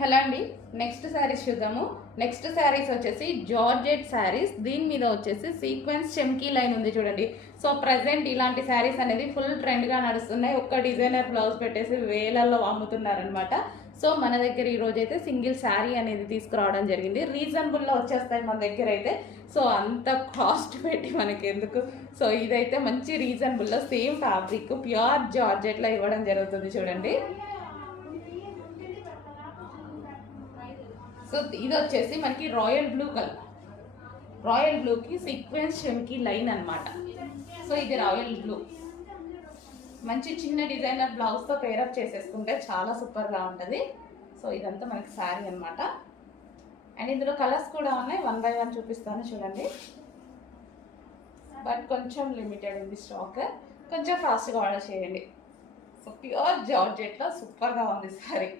Hello అండి, next saris చూద్దాము. Next saris వచ్చేసి జార్జెట్ శారీస్. దీని మీద వచ్చేసి సీక్వెన్స్ చెమ్కీ లైన్ ఉంది చూడండి. సో ప్రజెంట్ ఇలాంటి శారీస్ అనేది ఫుల్ ట్రెండ్గా నడుస్తున్నాయి. ఒక్క డిజైనర్ బ్లౌజ్ పెట్టేసి వేలల్లో అమ్ముతున్నారనమాట. సో మన దగ్గర ఈరోజు అయితే సింగిల్ శారీ అనేది తీసుకురావడం జరిగింది. రీజనబుల్లో వచ్చేస్తాయి మన దగ్గర అయితే. సో అంత కాస్ట్ పెట్టి మనకి ఎందుకు. సో ఇదైతే మంచి రీజనబుల్లో సేమ్ ఫ్యాబ్రిక్ ప్యూర్ జార్జెట్లో ఇవ్వడం జరుగుతుంది చూడండి. సో ఇది వచ్చేసి మనకి రాయల్ బ్లూ కలర్, రాయల్ బ్లూకి సీక్వెన్స్ చెమ్కీ లైన్ అనమాట. సో ఇది రాయల్ బ్లూ మంచి చిన్న డిజైనర్ బ్లౌజ్తో పేరప్ చేసేసుకుంటే చాలా సూపర్గా ఉంటుంది. సో ఇదంతా మనకి శారీ అనమాట. అండ్ ఇందులో కలర్స్ కూడా ఉన్నాయి, 1 by 1 చూపిస్తాను చూడండి. బట్ కొంచెం లిమిటెడ్ ఉంది స్టాక్, కొంచెం ఫాస్ట్గా ఆర్డర్ చేయండి. సో ప్యూర్ జార్జెట్లో సూపర్గా ఉంది శారీ.